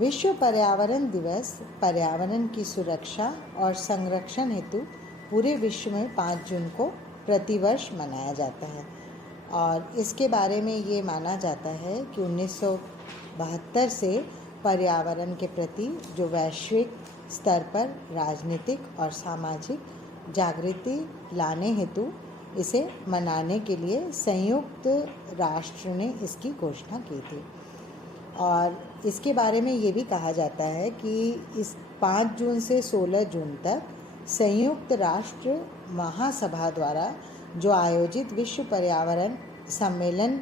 विश्व पर्यावरण दिवस पर्यावरण की सुरक्षा और संरक्षण हेतु पूरे विश्व में 5 जून को प्रतिवर्ष मनाया जाता है। और इसके बारे में ये माना जाता है कि 1972 से पर्यावरण के प्रति जो वैश्विक स्तर पर राजनीतिक और सामाजिक जागृति लाने हेतु इसे मनाने के लिए संयुक्त राष्ट्र ने इसकी घोषणा की थी। और इसके बारे में ये भी कहा जाता है कि इस 5 जून से 16 जून तक संयुक्त राष्ट्र महासभा द्वारा जो आयोजित विश्व पर्यावरण सम्मेलन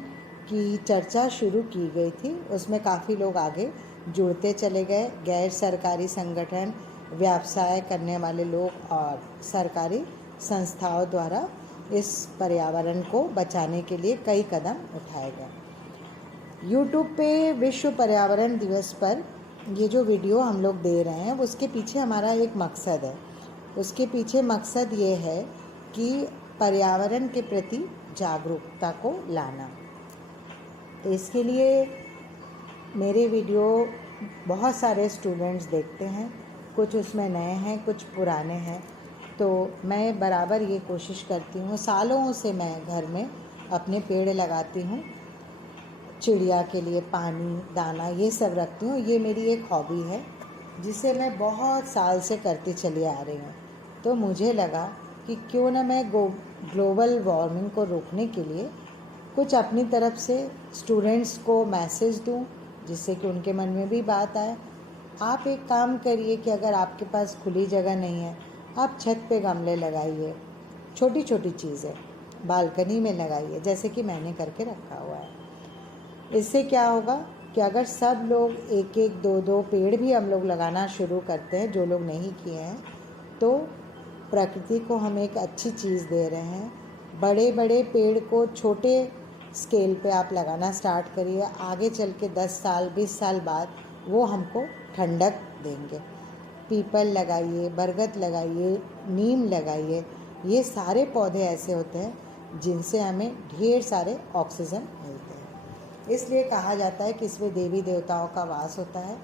की चर्चा शुरू की गई थी, उसमें काफ़ी लोग आगे जुड़ते चले गए। गैर सरकारी संगठन, व्यवसाय करने वाले लोग और सरकारी संस्थाओं द्वारा इस पर्यावरण को बचाने के लिए कई कदम उठाए गए। यूट्यूब पे विश्व पर्यावरण दिवस पर ये जो वीडियो हम लोग दे रहे हैं, उसके पीछे हमारा एक मकसद है। उसके पीछे मकसद ये है कि पर्यावरण के प्रति जागरूकता को लाना। तो इसके लिए मेरे वीडियो बहुत सारे स्टूडेंट्स देखते हैं, कुछ उसमें नए हैं, कुछ पुराने हैं। तो मैं बराबर ये कोशिश करती हूँ, सालों से मैं घर में अपने पेड़ लगाती हूँ, चिड़िया के लिए पानी दाना ये सब रखती हूँ। ये मेरी एक हॉबी है जिसे मैं बहुत साल से करती चली आ रही हूँ। तो मुझे लगा कि क्यों ना मैं ग्लोबल वार्मिंग को रोकने के लिए कुछ अपनी तरफ से स्टूडेंट्स को मैसेज दूँ, जिससे कि उनके मन में भी बात आए। आप एक काम करिए कि अगर आपके पास खुली जगह नहीं है, आप छत पे गमले लगाइए, छोटी छोटी चीज़ें बालकनी में लगाइए, जैसे कि मैंने करके रखा हुआ है। इससे क्या होगा कि अगर सब लोग एक एक दो दो पेड़ भी हम लोग लगाना शुरू करते हैं, जो लोग नहीं किए हैं, तो प्रकृति को हम एक अच्छी चीज़ दे रहे हैं। बड़े बड़े पेड़ को छोटे स्केल पे आप लगाना स्टार्ट करिए, आगे चल के 10 साल 20 साल बाद वो हमको ठंडक देंगे। पीपल लगाइए, बरगद लगाइए, नीम लगाइए। ये सारे पौधे ऐसे होते हैं जिनसे हमें ढेर सारे ऑक्सीजन मिलते हैं। इसलिए कहा जाता है कि इसमें देवी देवताओं का वास होता है।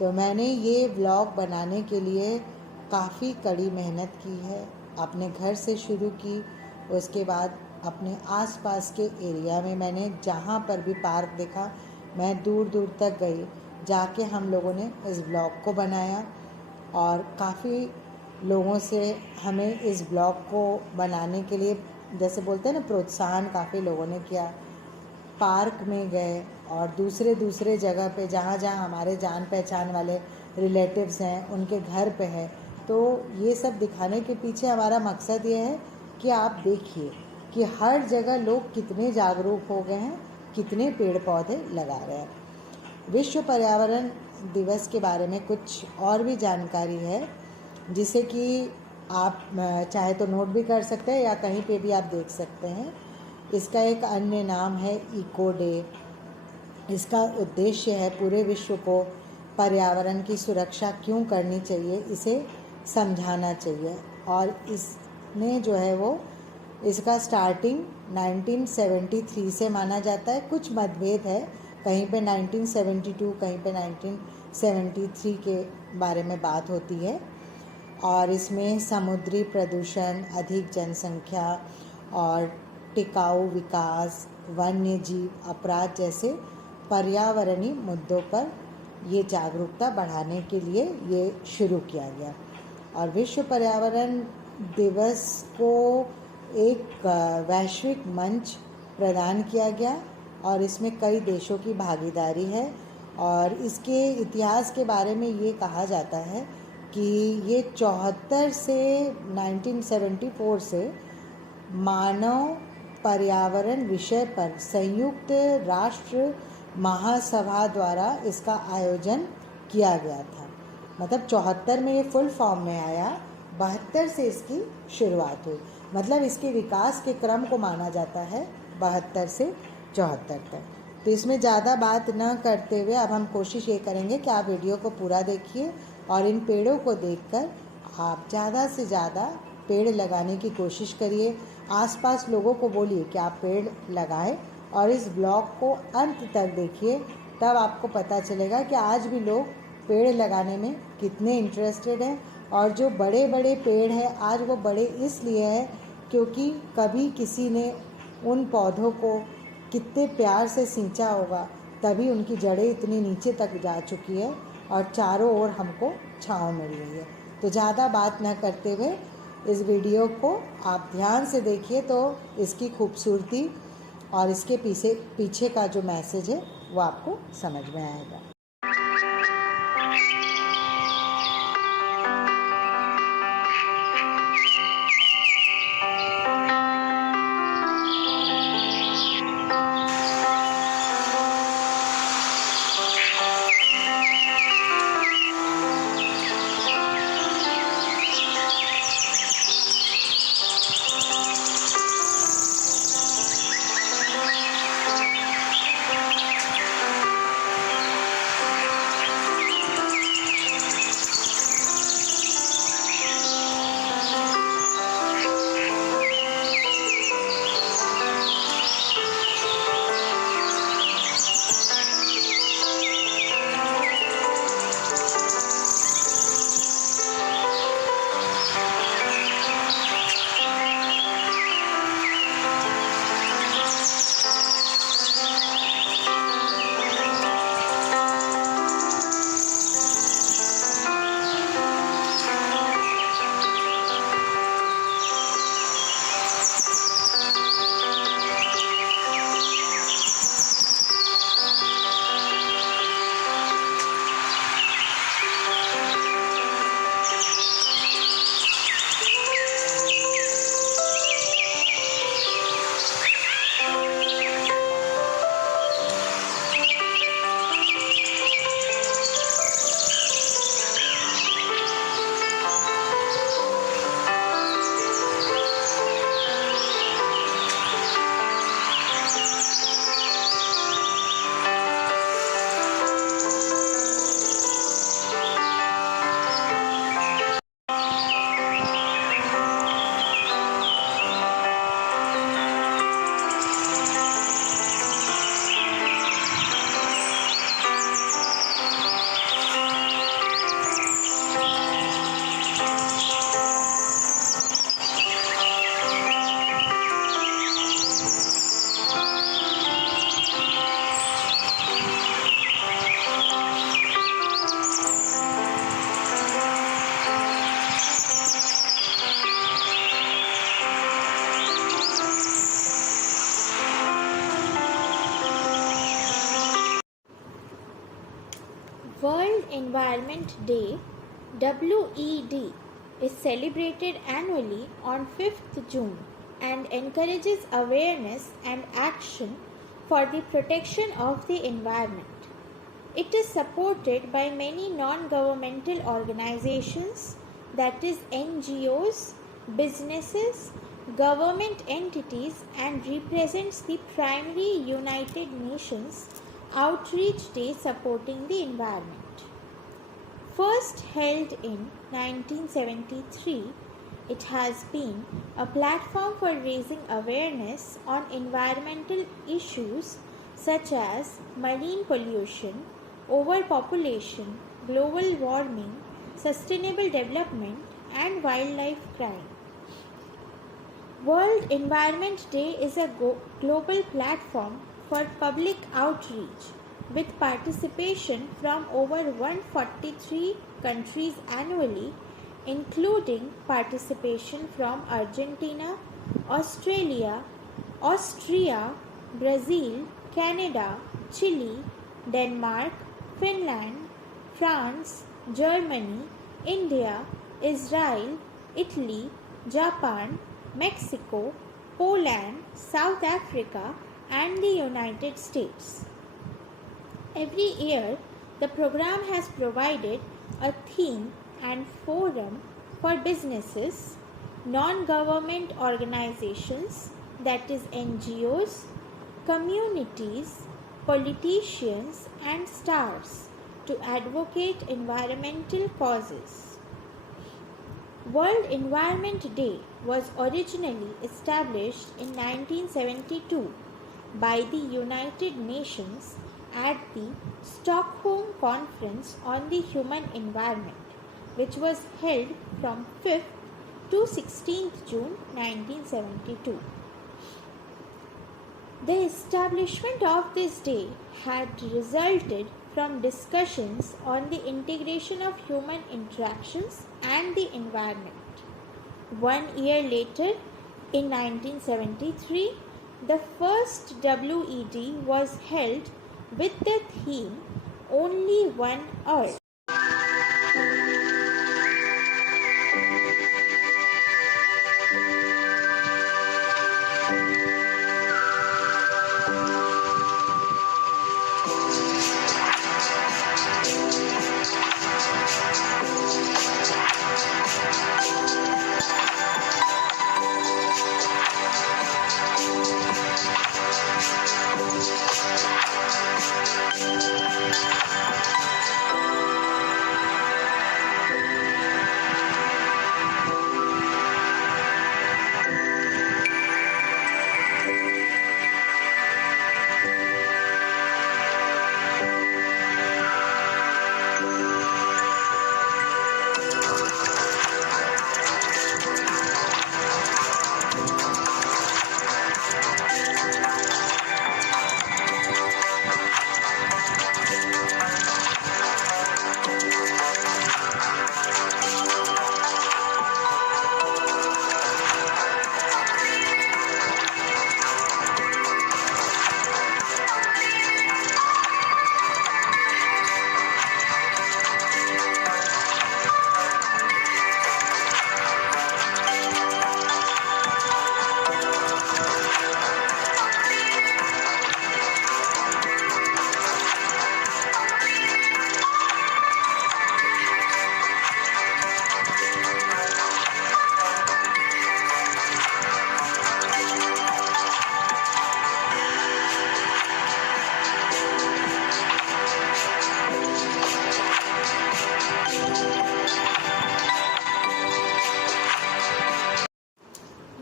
तो मैंने ये व्लॉग बनाने के लिए काफ़ी कड़ी मेहनत की है। अपने घर से शुरू की, उसके बाद अपने आसपास के एरिया में मैंने जहाँ पर भी पार्क देखा, मैं दूर दूर तक गई, जाके हम लोगों ने इस ब्लॉग को बनाया। और काफ़ी लोगों से हमें इस ब्लॉग को बनाने के लिए, जैसे बोलते हैं ना, प्रोत्साहन काफ़ी लोगों ने किया। पार्क में गए और दूसरे जगह पे जहाँ जहाँ हमारे जान पहचान वाले रिलेटिव्स हैं, उनके घर पे है। तो ये सब दिखाने के पीछे हमारा मकसद ये है कि आप देखिए कि हर जगह लोग कितने जागरूक हो गए हैं, कितने पेड़ पौधे लगा रहे हैं। विश्व पर्यावरण दिवस के बारे में कुछ और भी जानकारी है, जिसे कि आप चाहे तो नोट भी कर सकते हैं या कहीं पे भी आप देख सकते हैं। इसका एक अन्य नाम है इको डे। इसका उद्देश्य है पूरे विश्व को पर्यावरण की सुरक्षा क्यों करनी चाहिए, इसे समझाना चाहिए। और इसने जो है वो, इसका स्टार्टिंग 1973 से माना जाता है। कुछ मतभेद है, कहीं पे 1972, कहीं पे 1973 के बारे में बात होती है। और इसमें समुद्री प्रदूषण, अधिक जनसंख्या और टिकाऊ विकास, वन्य जीव अपराध जैसे पर्यावरणीय मुद्दों पर ये जागरूकता बढ़ाने के लिए ये शुरू किया गया। और विश्व पर्यावरण दिवस को एक वैश्विक मंच प्रदान किया गया और इसमें कई देशों की भागीदारी है। और इसके इतिहास के बारे में ये कहा जाता है कि ये 74 से 1974 से मानव पर्यावरण विषय पर संयुक्त राष्ट्र महासभा द्वारा इसका आयोजन किया गया था। मतलब 74 में ये फुल फॉर्म में आया, 72 से इसकी शुरुआत हुई। मतलब इसके विकास के क्रम को माना जाता है 72 से 74 तक। तो इसमें ज़्यादा बात न करते हुए अब हम कोशिश ये करेंगे कि आप वीडियो को पूरा देखिए और इन पेड़ों को देखकर आप ज़्यादा से ज़्यादा पेड़ लगाने की कोशिश करिए। आसपास लोगों को बोलिए कि आप पेड़ लगाएं और इस ब्लॉग को अंत तक देखिए, तब आपको पता चलेगा कि आज भी लोग पेड़ लगाने में कितने इंटरेस्टेड हैं। और जो बड़े बड़े पेड़ हैं आज वो बड़े इसलिए हैं क्योंकि कभी किसी ने उन पौधों को कितने प्यार से सींचा होगा, तभी उनकी जड़ें इतनी नीचे तक जा चुकी है और चारों ओर हमको छाँव मिल रही है। तो ज़्यादा बात न करते हुए इस वीडियो को आप ध्यान से देखिए तो इसकी खूबसूरती और इसके पीछे का जो मैसेज है वो आपको समझ में आएगा। World Environment Day (WED) is celebrated annually on 5th June and encourages awareness and action for the protection of the environment. It is supported by many non-governmental organizations, that is NGOs, businesses, government entities, and represents the primary United Nations Outreach Day supporting the environment. First held in 1973, it has been a platform for raising awareness on environmental issues such as marine pollution, overpopulation, global warming, sustainable development, and wildlife crime. World Environment Day is a global platform for public outreach with participation from over 143 countries annually, including participation from Argentina, Australia, Austria, Brazil, Canada, Chile, Denmark, Finland, France, Germany, India, Israel, Italy, Japan, Mexico, Poland, South Africa, and the United States. Every year, the program has provided a theme and forum for businesses, non-government organizations, that is NGOs, communities, politicians, and stars to advocate environmental causes. World Environment Day was originally established in 1972 by the United Nations at the Stockholm Conference on the Human Environment, which was held from 5th to 16th June 1972. The establishment of this day had resulted from discussions on the integration of human interactions and the environment. 1 year later, in 1973, the first WED was held with the theme Only One Earth.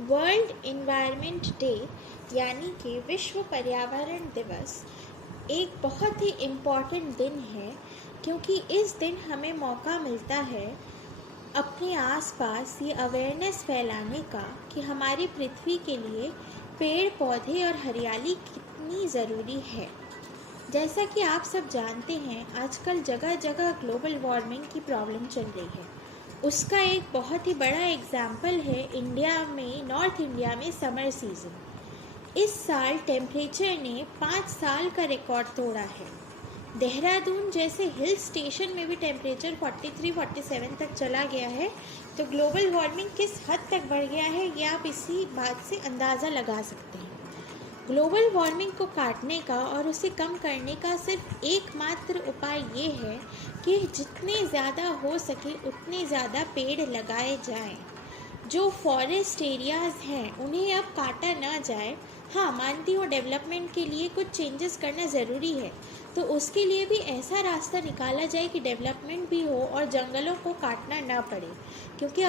World environment day यानी कि विश्व पर्यावरण दिवस एक बहुत ही important दिन है, क्योंकि इस दिन हमें मौका मिलता है अपने आसपास ये अवेयरनेस फैलाने का कि हमारी पृथ्वी के लिए पेड़ पौधे और हरियाली कितनी ज़रूरी है। जैसा कि आप सब जानते हैं, आजकल जगह जगह ग्लोबल वार्मिंग की प्रॉब्लम चल रही है। उसका एक बहुत ही बड़ा एग्जाम्पल है इंडिया में, नॉर्थ इंडिया में समर सीज़न। इस साल टेम्परेचर ने 5 साल का रिकॉर्ड तोड़ा है। देहरादून जैसे हिल स्टेशन में भी टेम्परेचर 43-47 तक चला गया है। तो ग्लोबल वार्मिंग किस हद तक बढ़ गया है, ये आप इसी बात से अंदाज़ा लगा सकते हैं। ग्लोबल वार्मिंग को काटने का और उसे कम करने का सिर्फ एकमात्र उपाय ये है कि जितने ज़्यादा हो सके उतने ज़्यादा पेड़ लगाए जाएं। जो फॉरेस्ट एरियाज़ हैं उन्हें अब काटा ना जाए। हाँ, मानती हूँ डेवलपमेंट के लिए कुछ चेंजेस करना ज़रूरी है, तो उसके लिए भी ऐसा रास्ता निकाला जाए कि डेवलपमेंट भी हो और जंगलों को काटना ना पड़े, क्योंकि